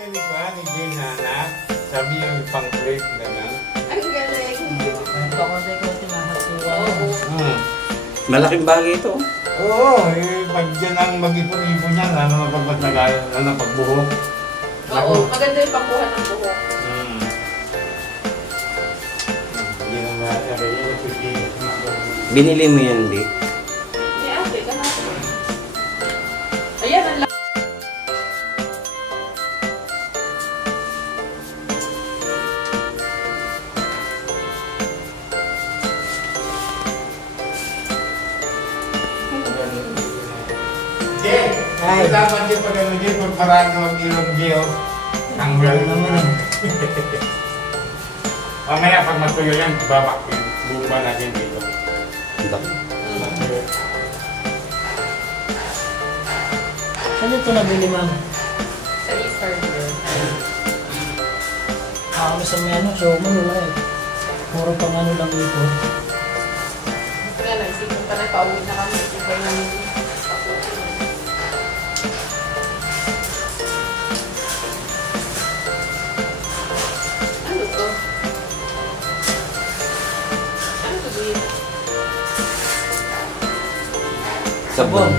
narinig ko, ni Jane Hana, sabi yung pang-plate na lang. Ang galing. Pakonti-konti mahatuwa. Malaking bagay ito. Oo, pag dyan ang mag-ipon-ipon niya, lalo na pag pagbuhok. Oo, maganda yung pagkuha ng buhok. Yan ang nalagay yung pipigil. Binili mo yan, Di? Hindi, okay, ganun. Ayan, ang laki. Jane, kailangan din pag ano din, pag parang mag-ilong Jill, tanggal naman. Mamaya pag matuyo yan, babakit. Bumba natin dito. Ano ito nabili, ma'am? Sa Easter girl. Ano sa may ano? So, wala eh. Puro pang ano lang ito. Kaya lang, isipin pa na pauwi na kami. Iba yung ano to? Ano to, Duy? Sabon.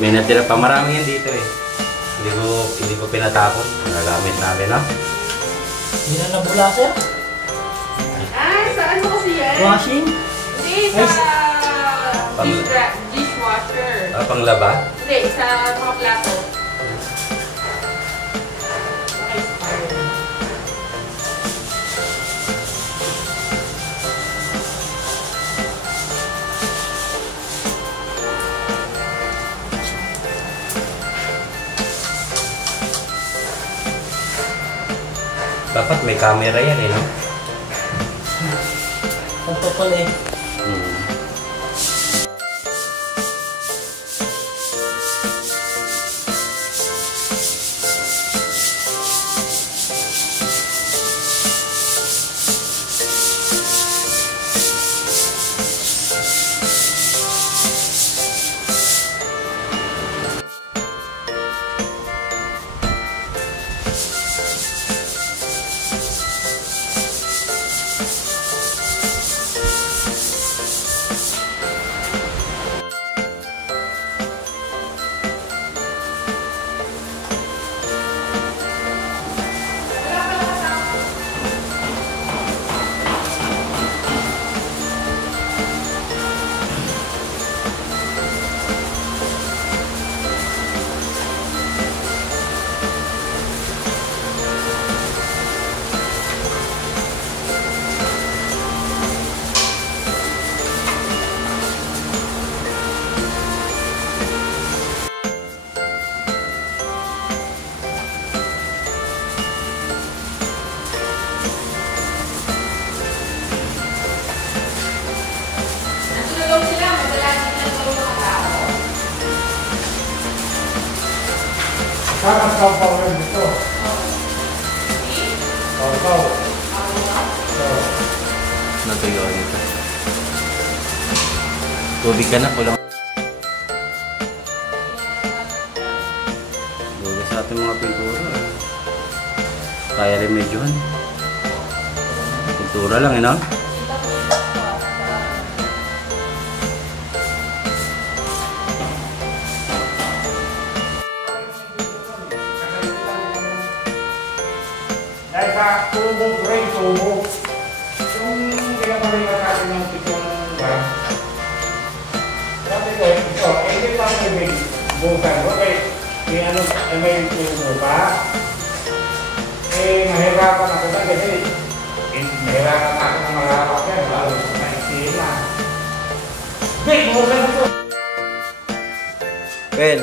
May natira pa. Marami yan dito eh. Hindi ko pinatapon. Nagamit namin, no? Hindi na nabula, sir? Ay, saan mo kasi yan? Washing? Hindi, sa dishwasher. Panglaba? Hindi, sa mga plato. Naka-expire. Dapat may camera yan eh, no? Ito pala eh. Saan ang kapaw rin dito? Kapaw. Natuyo dito. Tubig ka na, kulang. Lugas sa ating mga pintura. Kaya remedyohan. Pintura lang, eh, no? Dahil sa tubog rin, tubog. Yung pinapalitan natin ng pitong ba? Sabi ko, ito, hindi pa may bukan. Okay, may tubo pa. Mahirapan ako na kasi mahirapan ako na maghahap yan. Lalo sa naisiin na. Big, bukan ito. Well,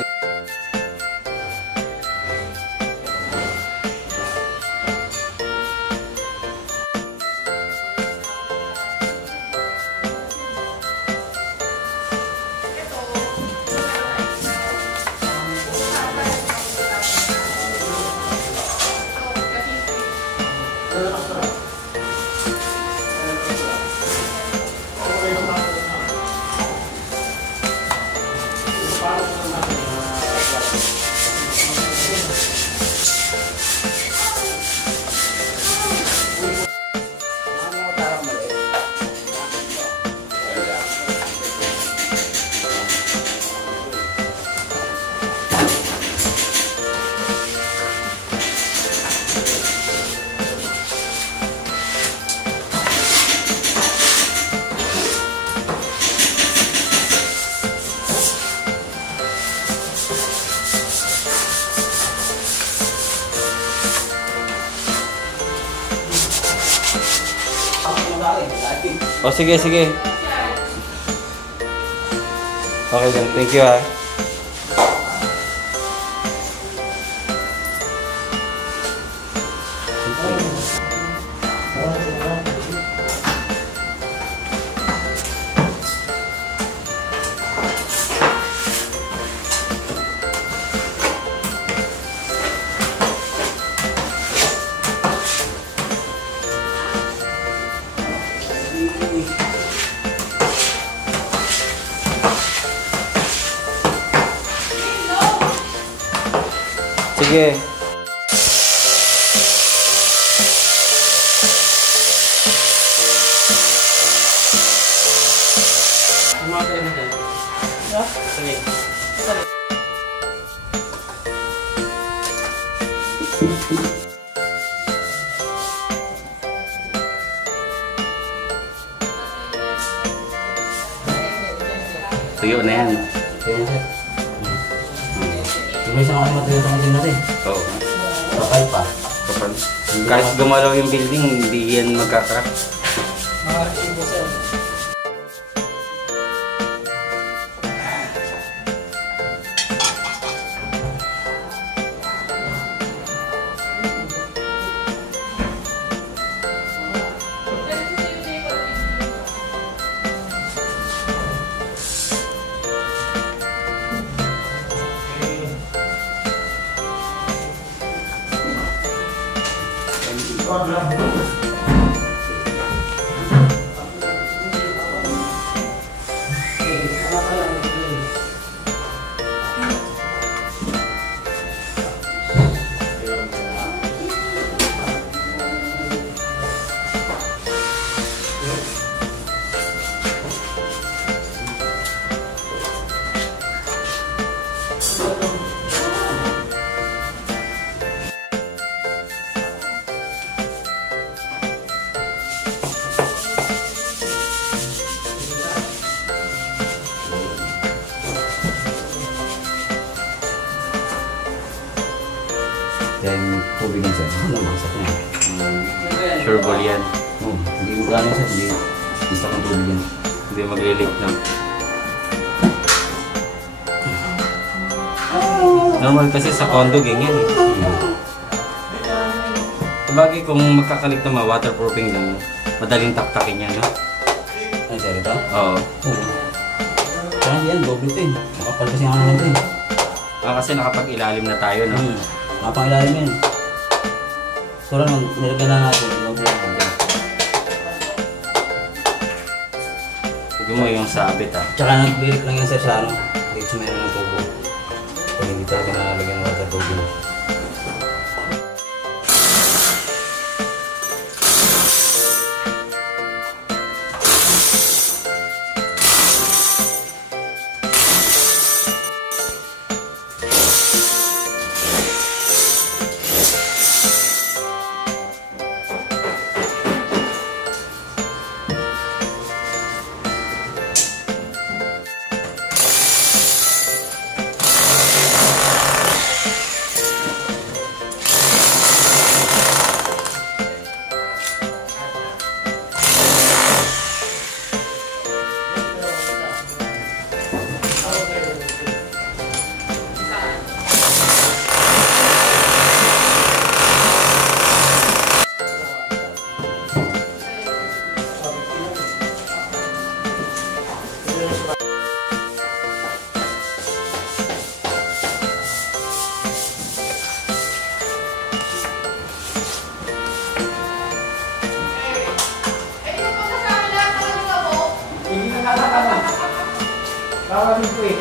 O sige, sige. Okay lang, thank you ha. Sige. Tuyo na yan. May isang kami matuyo sa akin natin. Oo. Kapal pa. Kapag kahit gumalaw yung building, hindi yan magkakrak. Then, tubig yan sir. Ano masak na? Sure ball yan. Hindi mo gano'n sir. Hindi. Isa kang tubig yan. Hindi maglilik na. Normal kasi sa condo ganyan eh. Sabagay kung magkakalit na waterproofing lang, madaling taktakin yan, no? Ano sir ito? Oo. Kaya yan, doble ito eh. Nakapal kasi ang ano ito eh. Kasi nakapag-ilalim na tayo, no? Napangilalim yan. So lang, nilagyan na natin. Sige mo yung sabit, ha? Tsaka nag-birik lang yan sir sa ano. Dito meron ng tubo. Pag hindi talaga nalagyan ng waterproofing. Bawal po eh.